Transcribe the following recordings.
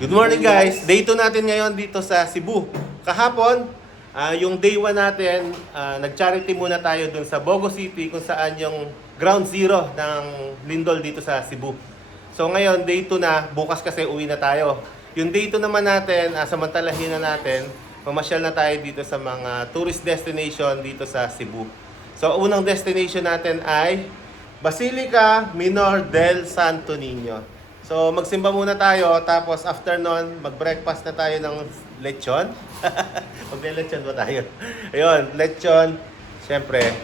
Good morning guys! Day 2 natin ngayon dito sa Cebu. Kahapon, yung day 1 natin, nag-charity muna tayo dun sa Bogo City kung saan yung ground zero ng lindol dito sa Cebu. So ngayon, day 2 na, bukas kasi uwi na tayo. Yung day 2 naman natin, samantalahin na natin, mamasyal na tayo dito sa mga tourist destination dito sa Cebu. So unang destination natin ay Basilica Minor del Santo Niño. So magsimba muna tayo, tapos after nun, mag-breakfast na tayo ng lechon. Mag-lechon ba tayo? Ayun, lechon. Siyempre,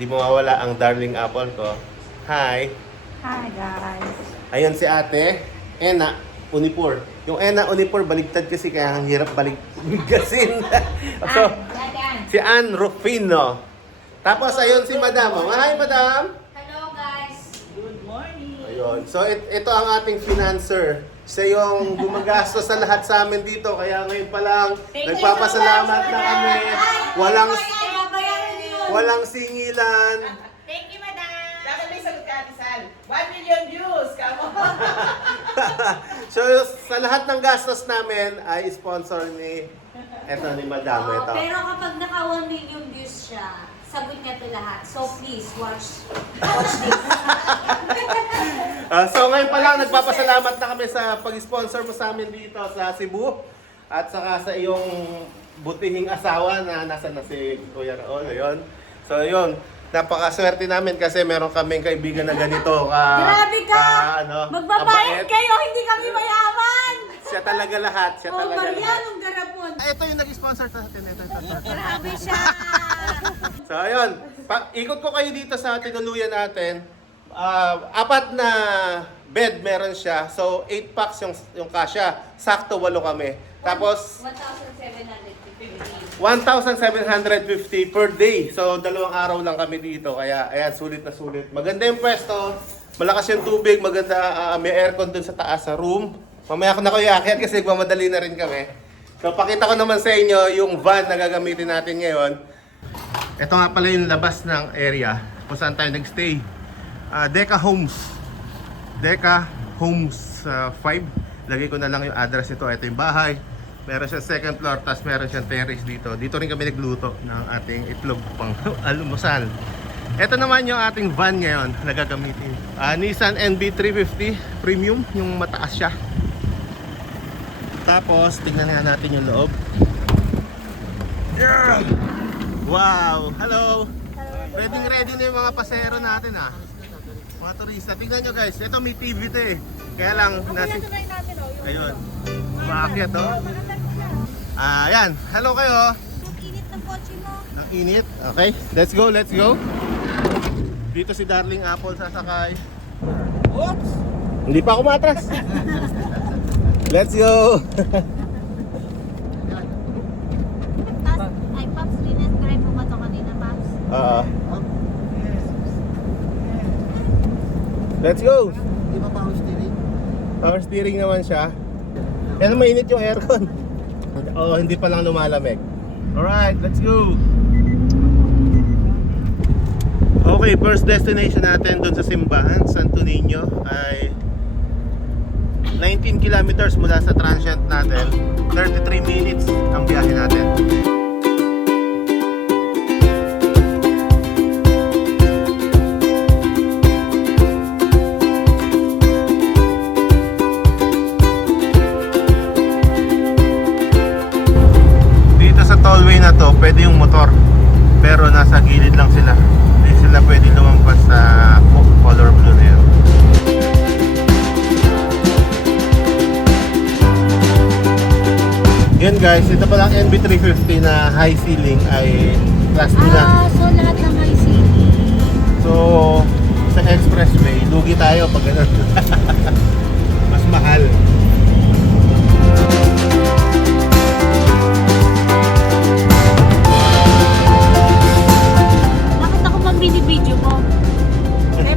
di mawawala ang darling apple ko. Hi! Hi guys! Ayun si ate, Ena Unipur. Yung Ena Unipur, baligtad kasi kaya ang hirap baligtasin. So, si Ann Rufino. Tapos ayun si Madam. Hi Madam! Hello guys! Good morning. Ayun. So ito ang ating financer. Siya yung gumagastos sa lahat sa amin dito. Kaya ngayon pa lang, nagpapasalamat na kami. Walang singilan. Thank you, madam! Dapat may sagot ka, Ate Sal. 1 million views. Kamo. So sa lahat ng gastos namin ay sponsor ni Madam. Oo, Ito. pero kapag naka 1 million views siya, sagot niya ito lahat. So please, watch this. So ngayon pa lang, nagpapasalamat na kami sa pag-sponsor mo sa amin dito sa Cebu. At saka sa iyong butihing asawa na nasa na si Kuya Raul. Ayun. So yun, napakaswerte namin kasi meron kaming kaibigan na ganito. Grabe ka! kabait. Magbabayad kayo, hindi kami mayaman! Siya talaga lahat. Siya Oh, talaga lahat. Marianong Garapon. Ito yung nag-sponsor sa atin. Ito. Grabe siya! So ayun, ikot ko kayo dito sa tinuluyan natin. 4 na bed meron siya. So 8 packs yung kasya. Sakto 8 kami. Tapos 1,750. 1,750 per day. So 2 araw lang kami dito. Kaya ayan, sulit na sulit. Maganda yung pwesto. Malakas yung tubig. Maganda, may aircon dun sa taas sa room. Mamaya ko na kayo iakyat kasi magmamadali na rin kami. So pakita ko naman sa inyo yung van na gagamitin natin ngayon. Ito nga pala yung labas ng area kung saan tayo nagstay. Deca Homes. Deca Homes 5. Lagay ko na lang yung address nito. Ito yung bahay. Meron siyang second floor, tapos meron siyang terrace dito. Dito rin kami nagluto ng ating itlog pang almusal. Ito naman yung ating van ngayon na gagamitin. Nissan NB350 Premium, yung mataas siya. Tapos, tingnan nga natin yung loob. Yeah! Wow! Hello! Ready na yung mga pasero natin mga turista. Tingnan nyo guys, ito may TV to eh. Kaya lang, ayun. Maakyat ayan. Hello kayo. Ang init ng kotse mo. Ang init. Okay, let's go. Dito si Darling Apple sasakay. Oops. Hindi pa ako matras. Let's go. Ay, Pops, rin-try mo ba ito kanina, Pops? Let's go. Di ba power steering? Power steering naman siya. Yan, mainit yung aircon. Oo, hindi pa lang lumalamig. Alright, let's go. Okay, first destination natin doon sa simbahan, Santo Niño ay 19 kilometers mula sa transient natin. 33 minutes ang biyahe natin. Tollway na to, pwede yung motor pero nasa gilid lang sila, hindi sila pwede lumampas sa color blue na yun. Yun guys, ito palang NB350 na high ceiling ay class 2 na. So lahat ng may ceiling. So sa expressway, lugi tayo pag ganun. Mas mahal. Binibidyo mo.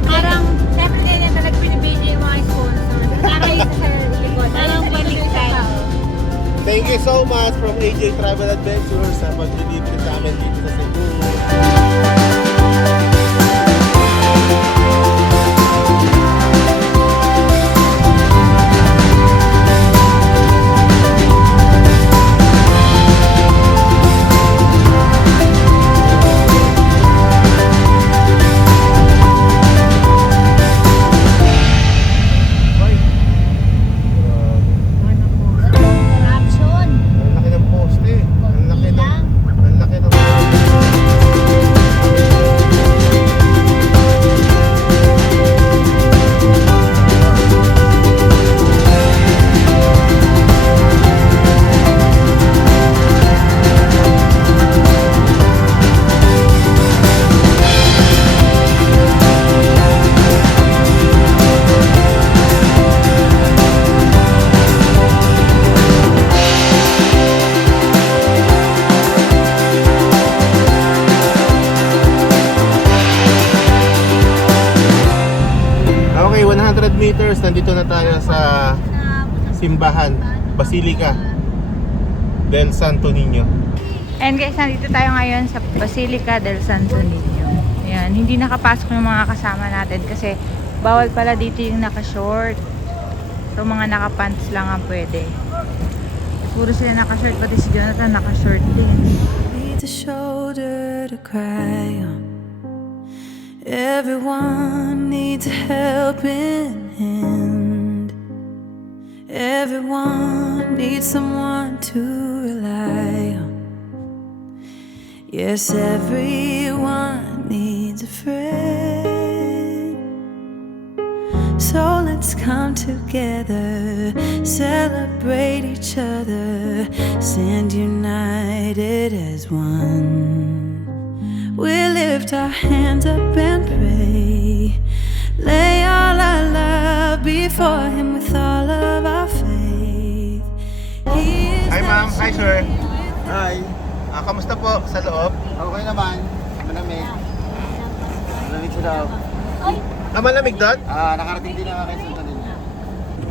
Parang, siyempre ganyan na nagbinibidyo yung mga sponsor. Parang sa likod. Parang baliktad. Thank you so much from AJ Travel Adventures sa pag-relieve sa amin dito sa Cebu. viewers, nandito na tayo sa simbahan, Basilica del Santo Niño. And guys, nandito tayo ngayon sa Basilica del Santo Niño. Ayan, hindi nakapasok yung mga kasama natin kasi bawal pala dito yung naka-short. So mga naka-pants lang ang pwede. Puro sila naka-short, pati si Jonathan naka-short din. Need a shoulder to cry on. Everyone needs a helping hand. Everyone needs someone to rely on. Yes, everyone needs a friend. So let's come together, celebrate each other, stand united as one. We lift our hands up and pray, lay all our love before Him with all of our faith. He is Hi ma'am, the hi sir. Hi, Kamusta po sa loob? okay naman. Malamig. Malamig sa daw. Malamig doon? Nakarating din ang akin sa kanila.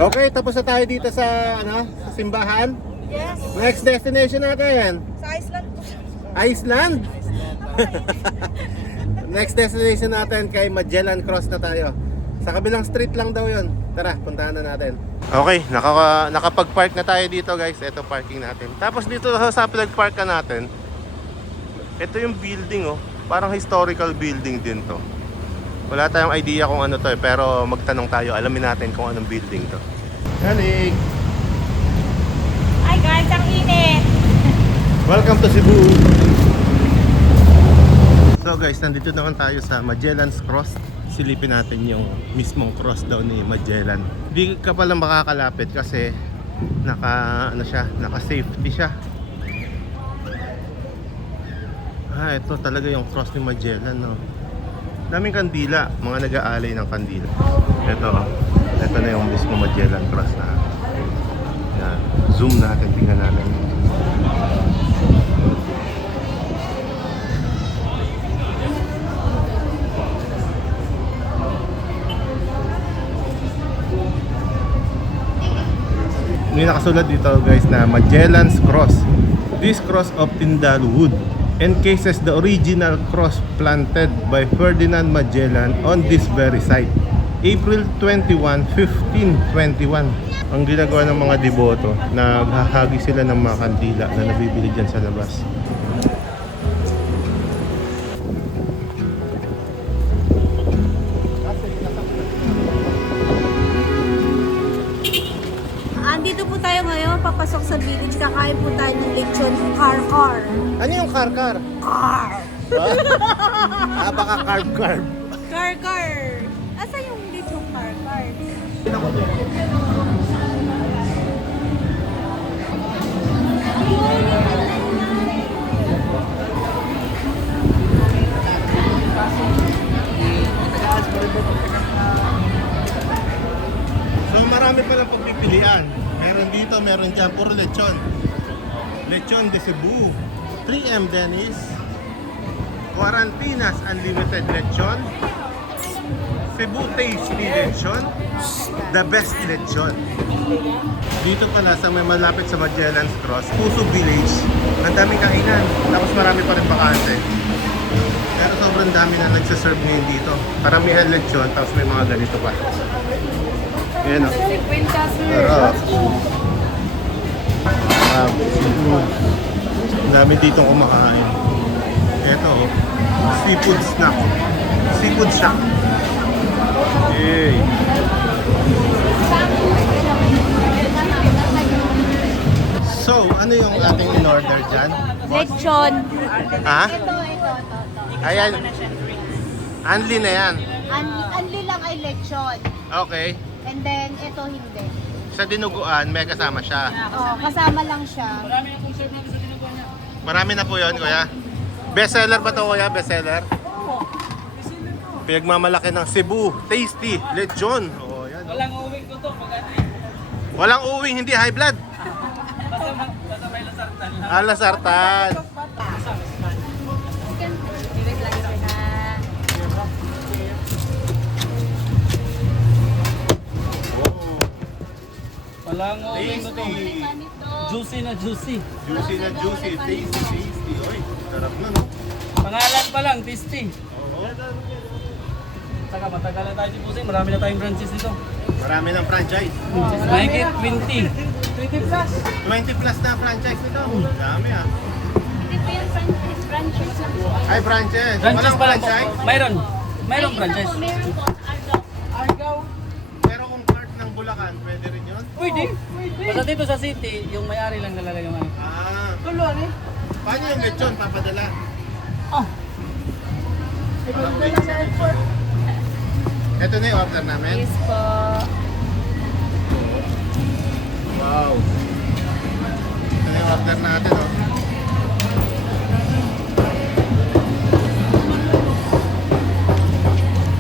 Okay, tapos na tayo dito sa sa simbahan. Yes. Next destination natin. Sa Iceland po. Iceland. Next destination natin kay Magellan Cross na tayo. Sa kabilang street lang daw 'yon. Tara, puntahan na natin. Okay, nakapag-park na tayo dito, guys. Ito parking natin. Tapos dito sa pinag-park ka natin, ito yung building, oh. Parang historical building din 'to. Wala tayong idea kung ano 'to, pero magtanong tayo, alamin natin kung anong building 'to. Halig. Hi guys, ang init. Welcome to Cebu. So guys, nandito naman tayo sa Magellan's Cross. Silipin natin yung mismong cross daw ni Magellan. Hindi ka pala makakalapit kasi naka-safety siya. Ito talaga yung cross ni Magellan, no. Daming kandila, mga nag-aalay ng kandila. Ito na yung mismo Magellan Cross na. Yan. Zoom natin, tingnan natin. May nakasulat dito, guys, na Magellan's Cross. This cross of Tyndall wood encases the original cross planted by Ferdinand Magellan on this very site. April 21, 1521. Ang ginagawa ng mga deboto, naghahagi sila ng mga kandila na nabibili dyan sa labas. Andito po tayo ngayon, papasok sa village, kakain po tayo ng lechon car-car. Ano yung car-car? Car! Baka carb-carb. Car-car! Asa yung lechon car-car? So marami palang pagpipilian. Meron dito, meron dyan, puro lechon. Lechon de Cebu, 3M Dennis, Quarantinas Unlimited Lechon, Cebu Tasty Lechon, the best lechon. Dito pala sa may malapit sa Magellan's Cross, Puso Village, ang daming kainan. Tapos marami pa rin bakante. Pero sobrang dami na nagsaserve ngayon dito. Paramihan lechon, tapos may mga ganito pa. Ayan o. Sarap. Seafood. Ang dami ditong kumakain. Ito o. Seafood snack. Seafood shack. Yay. So, ano yung ating in-order dyan? Lechon. Ha? Ayan. Anli na yan. Anli lang ay lechon. Okay. And then, ito hindi. Sa dinuguan, may kasama siya. Oh, kasama lang siya. Marami na po yun, kuya. Bestseller ba to, kuya? Bestseller? Pinagmamalaki ng Cebu Tasty Lechon. Oh, yan. Walang uwing to. Walang uwing, hindi high blood. Basta may lasartan. Lasartan. Malango, Tasty. juicy na juicy. Juicy na juicy. Tasty. Oy, sarap na, no? Pangalan pa lang, tasty. Oo. Saka matagal na tayo si Pusing, marami na tayong branches dito. Marami ng franchise. Mahigit 20. 20 plus na franchise nito. Dami ah. Hindi pa yung franchise. Ay, franchise. Branches Walang pa lang po. franchise. Mayroon. Mayroong franchise. Meron po, Argao. Pero kung part ng Bulacan, pwede rin yun? Pwede. Basta dito sa city, yung may-ari lang talaga yung ano. Ah. Paano yung lechon? Papadala? Oh. Ito na yung order namin. Yes po. Wow. Ito na yung order natin, oh.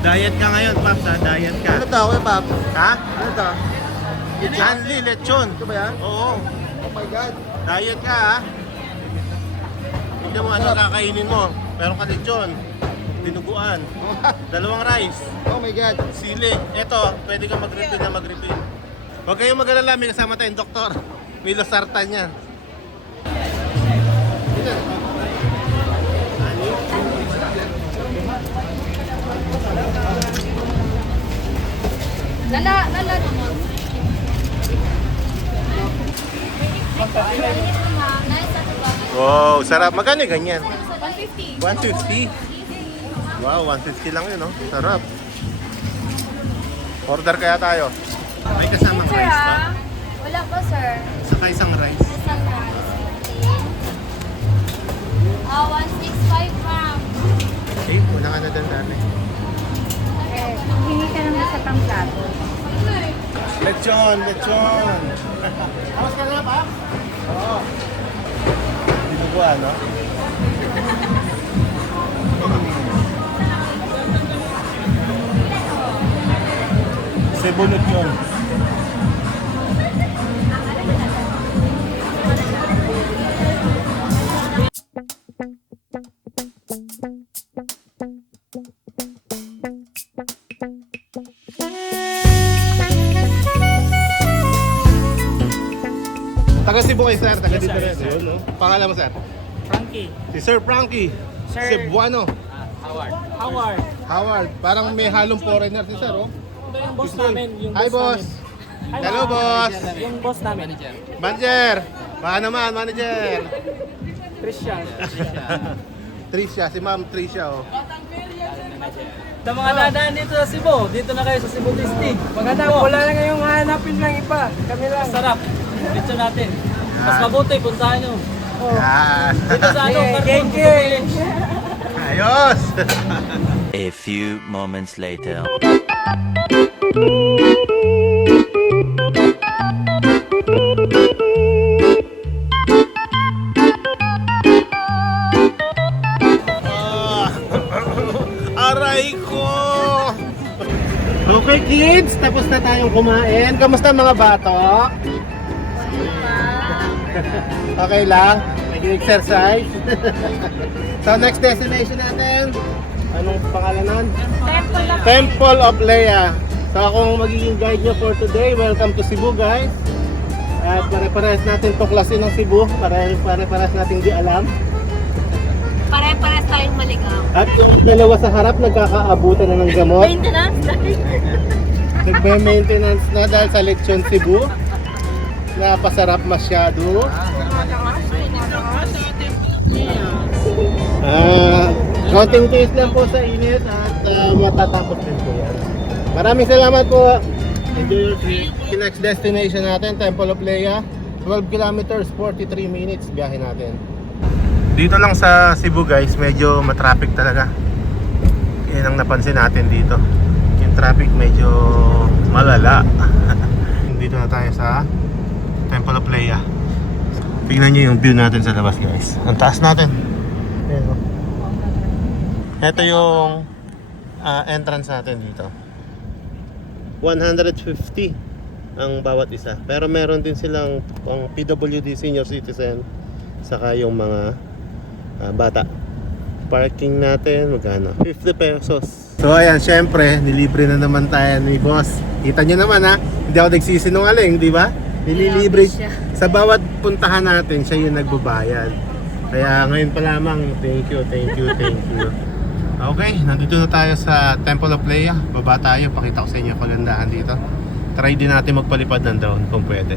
Diet ka ngayon, Paps, ha? Diet ka. Ano daw, Pap? Ha? Ano daw? Hanli, lechon. Ito ba yan? Oo. Oh my God. Diet ka, ha? Hindi mo ano kakainin mo. Meron ka lechon. Dinuguan. Dalawang rice. Oh my God. Sili. Ito, pwede ka mag-refill na mag-refill. Huwag kayong mag-alala, may kasama tayong doktor. May losartan yan. Lala. Wow, sarap. Magkano ganyan? 150. 150? Wow, 150 lang yun, no? Sarap. Order kaya tayo. May kasamang Sir, rice ba? wala po, sir. Saka isang rice. Isang rice. 165 ma'am. Okay, una ka na doon dami. Hingi ka naman sa pangplato. Lechon, lechon. Tapos ka na ba? Oo. Dinuguan, no? Sebulot yun. Taga Cebu kayo, sir. Taga dito rin. Yun, no? Pangalan mo, sir? Frankie. Si Sir Frankie. Sir. Cebuano. Howard. Howard. Parang may halong foreigner si sir, oh. Ito yung boss namin. Yung Hi, boss. Hello, boss. Yung boss namin. Manager. Baka naman, manager. Christian. Tricia, si Ma'am Tricia, oh. Sa mga dadaan dito sa Cebu, dito na kayo sa Cebu Tasty. Maganda, wala na ngayong hanapin ng iba. Kami lang. Sarap. Dito natin. Mas mabuti, puntahan nyo. Yan. Dito sa ano, Cartoon, Gang, Cebu gang. Village. Ayos. A few moments later. Aray ko! Okay kids, tapos na tayong kumain. Kamusta mga bato? Okay lang? Nag-exercise? So next destination natin, anong pangalan nun? Temple of Lea. So akong magiging guide nyo for today. Welcome to Cebu, guys. At pare-pares natin tuklasin ng Cebu. Pare-pares natin di alam. Pare-pares tayong maligaw. At yung dalawa sa harap nagkakaabutan na ng gamot. Maintenance. Nagme-maintenance na dahil sa lechon Cebu. Napasarap masyado. Konting tiis lang po sa init at matatapos din po yan. Maraming salamat po. Enjoy your trip. Next destination natin, Temple of Lea. 12 kilometers, 43 minutes biyahe natin. Dito lang sa Cebu guys, medyo matraffic talaga. Yan ang napansin natin dito. Yung traffic medyo malala. Dito na tayo sa Temple of Lea. Tingnan nyo yung view natin sa labas guys. Ang taas natin. Ayan, oh. Ito yung entrance natin dito. 150 ang bawat isa. Pero meron din silang pang PWD senior citizen saka yung mga bata. Parking natin magkano? 50 pesos. So ayan, syempre nilibre na naman tayo ni boss. Kita nyo naman ha, hindi ako nagsisinungaling, di ba? Nililibre. Sa bawat puntahan natin, siya yung nagbabayad. Kaya ngayon pa lamang, thank you. Okay, nandito na tayo sa Temple of Leia. Baba tayo, pakita ko sa inyo yung kagandahan dito. Try din natin magpalipad ng drone kung pwede.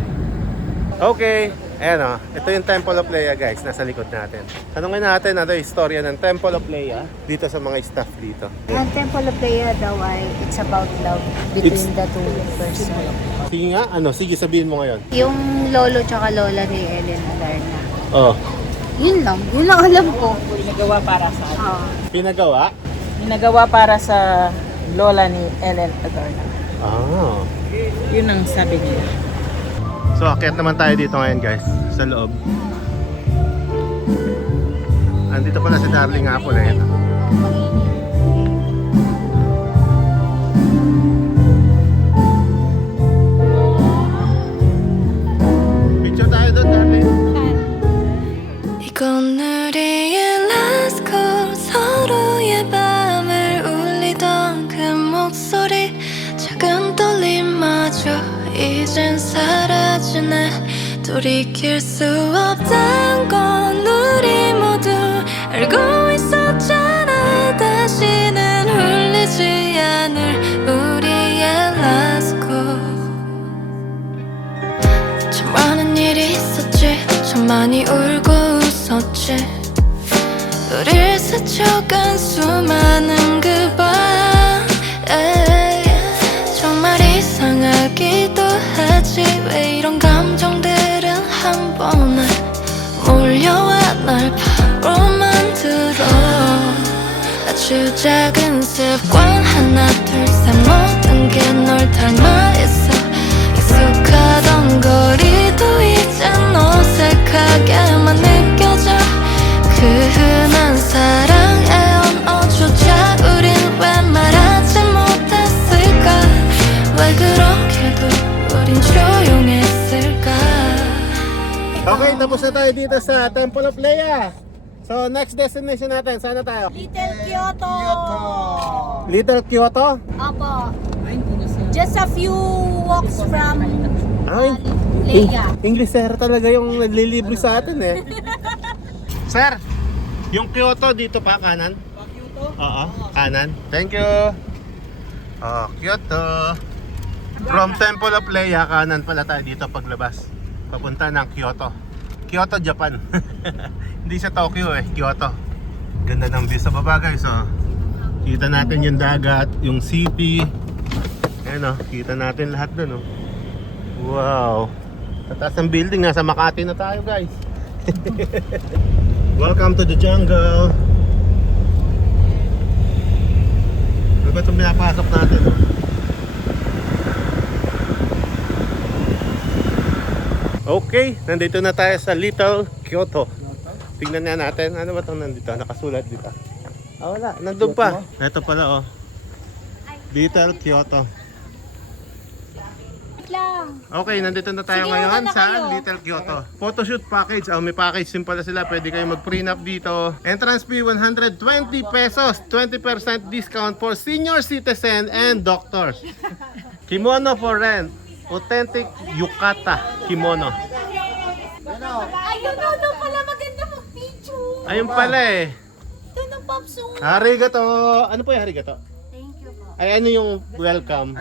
Okay, ayan o. Ito yung Temple of Leia guys, nasa likod natin. Tanungin natin ano yung istorya ng Temple of Leia dito sa mga staff dito. Ang Temple of Leia daw ay it's about love between It's- the two person. Sige nga, sige sabihin mo ngayon. Yung lolo tsaka lola ni Ellen Adarna. Oh, Yun lang alam ko. Pinagawa para sa pinagawa? Pinagawa para sa lola ni Ellen Adarna. Ah. Yun ang sabi niya. So, akyat naman tayo dito ngayon guys, sa loob. Andito pala si Darling Apple eh. Picture tayo doon, Darling. 이건 우리의 last call 서로의 밤을 울리던 그 목소리 작은 떨림마저 이젠 사라지네 돌이킬 수 없단 건 우리 모두 알고 있었잖아 다시는 울리지 않을 우리의 last call 참 많은 일이 있었지 참 많이 울고 웃었지 우릴 스쳐간 수많은 그 밤 정말 이상하기도 하지 왜 이런 감정들은 한 번에 몰려와 날 바로 만들어 아주 작은 습관 하나 둘 셋 모든 게 널 닮아 있어 익숙하던 거리도 이젠 어색하게만 느껴져 그 흔한 사랑의 언어조차 우린 왜 말하지 못했을까 왜 그렇게도 우린 조용했을까 Okay, tapos na tayo dito sa Temple of Leia. So, next destination natin, saan na tayo? Little Kyoto. Little Kyoto? Opo. Just a few walks from Ay, Leia. English sir talaga yung naglilibre sa atin eh. Sir, yung Kyoto dito pa, kanan? Kyoto? Oo, kanan. Thank you. Oh, Kyoto. From Temple of Leia, kanan pala tayo dito paglabas. Papunta ng Kyoto. Kyoto, Japan. Hindi sa Tokyo eh, Kyoto. Ganda ng view sa baba guys. Oh. Kita natin yung dagat, yung city. Ayan oh, kita natin lahat dun oh. Wow. Tataas ng building, nasa Makati na tayo guys. Welcome to the jungle. Ano ba itong pinapasok natin? Okay, nandito na tayo sa Little Kyoto. Tingnan na natin, ano ba itong nandito? Nakasulat dito. Ah, wala, nandun pa. Ito pala oh. Little Kyoto. Lang. Okay, nandito na tayo Sige, ngayon una na sa kayo. Little Kyoto. Photoshoot package. May package din pala sila. Pwede kayo mag-prenup dito. Entrance fee 120 pesos. 20% discount for senior citizen and doctors. Kimono for rent. Authentic yukata kimono. Ayun, doon pala maganda mag-picture. Ayun pala eh. Doon ang popsong. Arigato. Ano po yung arigato? Thank you po. Ay, ano yung welcome?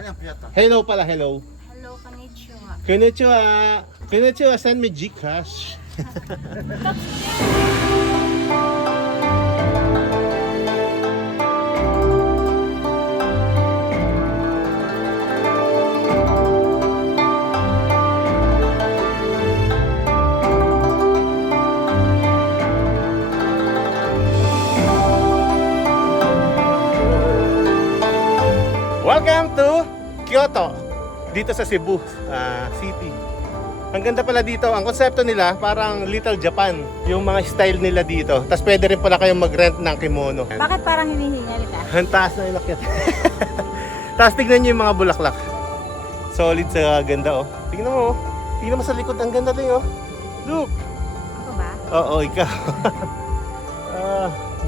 Hello pala, hello. Hello, konnichiwa. Konnichiwa. Konnichiwa, send me Gcash. Welcome to Kyoto, dito sa Cebu City. Ang ganda pala dito, ang konsepto nila parang Little Japan, yung mga style nila dito. Tapos pwede rin pala kayong mag-rent ng kimono. Bakit parang hinihingal ka? Ang taas na yung lakyat. Tapos tignan nyo yung mga bulaklak. Solid sa ganda oh. Tignan mo oh. Tignan mo sa likod, ang ganda din oh. Look! Ako ba? Oo, ikaw.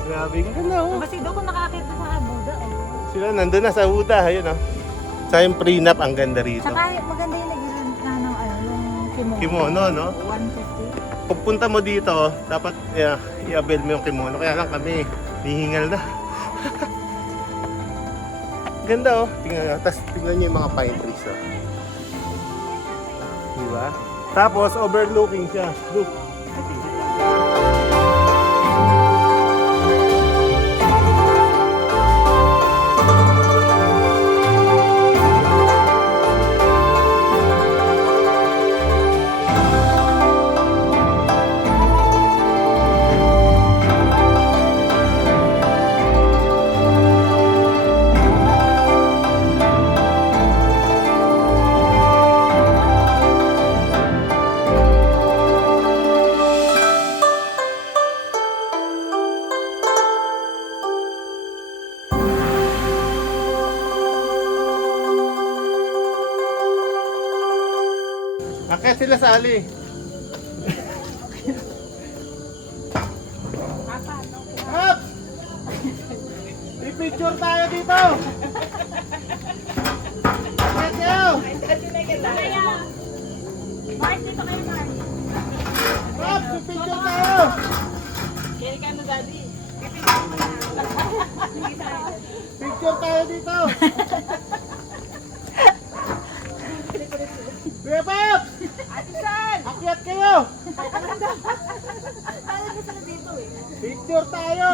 Grabe, ang ganda oh. Kasi doon ko nakakita sa Buda. Sila nandun na sa Huda, ayun oh. Sa yung prenup, ang ganda rito. Saka maganda yung nag-rent na ng yung Kimono, no? 150. Pag punta mo dito, dapat i-avail mo yung kimono. Kaya lang kami, hihingal na. Ganda oh. Tingnan nyo. Tapos tingnan nyo yung mga pine trees oh. Diba? Tapos overlooking siya. Look. Akit sila sa ali. Up! Picture tayo dito. Akit kayo. Mark, dito kayo, Mark. Up! Picture tayo. Kaya ka na, Daddy. Picture tayo dito. Kuya Paps! Akyat kayo! Picture tayo!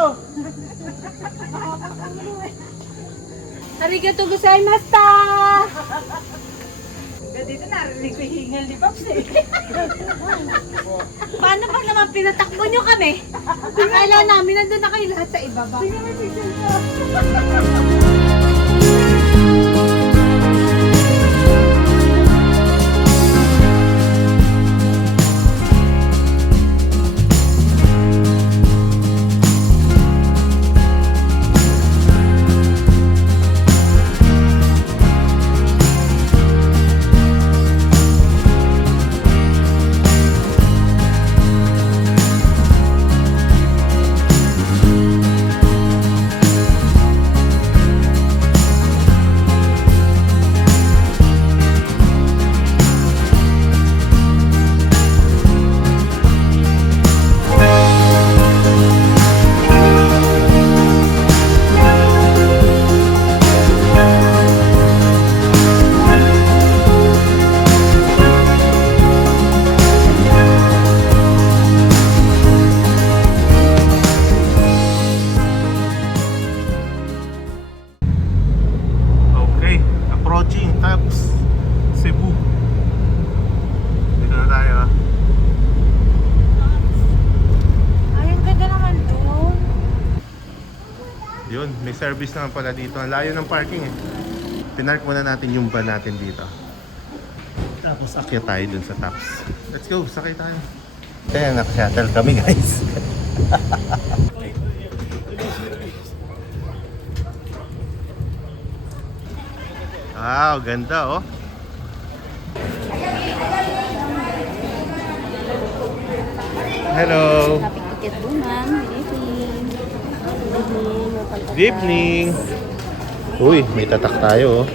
Arigato gozaimashita! Dito narinig ko yung hingal ni Pops eh. Paano pag naman pinatakbo nyo kami? Akala namin nandun na kayo lahat sa ibaba. Okay, approaching Taps Cebu. Dito na tayo ah. Ay, ang ganda naman doon. Yun, may service naman pala dito. Ang layo ng parking eh. Pinark muna natin yung van natin dito. Tapos akyat tayo dun sa Taps. Let's go, sakay tayo. Ayan, nakashuttle kami guys. Wow, ganda oh. Hello. Happy ticket po, ma'am. Good evening. Uy, may tatak tayo oh.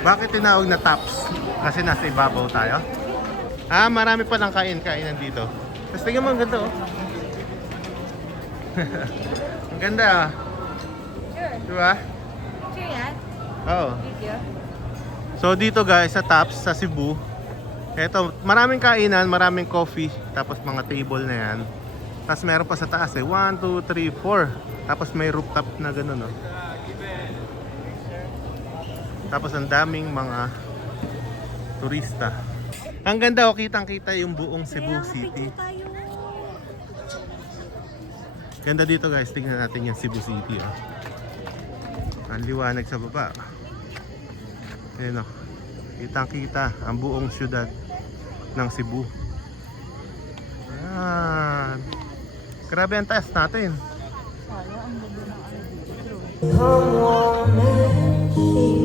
Bakit tinawag na Taps? Kasi nasa ibabaw tayo? Ah, marami pa lang kainan dito. Tapos tingnan mo, ang ganda oh. Ang ganda ah. Diba? Sure yan? Oo. Video? So dito guys, sa Taps, sa Cebu, eto, maraming kainan, maraming coffee, tapos mga table na yan. Tapos meron pa sa taas eh, 1, 2, 3, 4. Tapos may rooftop na gano'n oh. Tapos ang daming mga turista. Ang ganda oh, kitang-kita yung buong Cebu City. Ganda dito guys, tingnan natin yung Cebu City oh. Ang liwanag sa baba. Ayan o, kitang-kita ang buong syudad ng Cebu. Ayan. Grabe ang taas natin. Come on and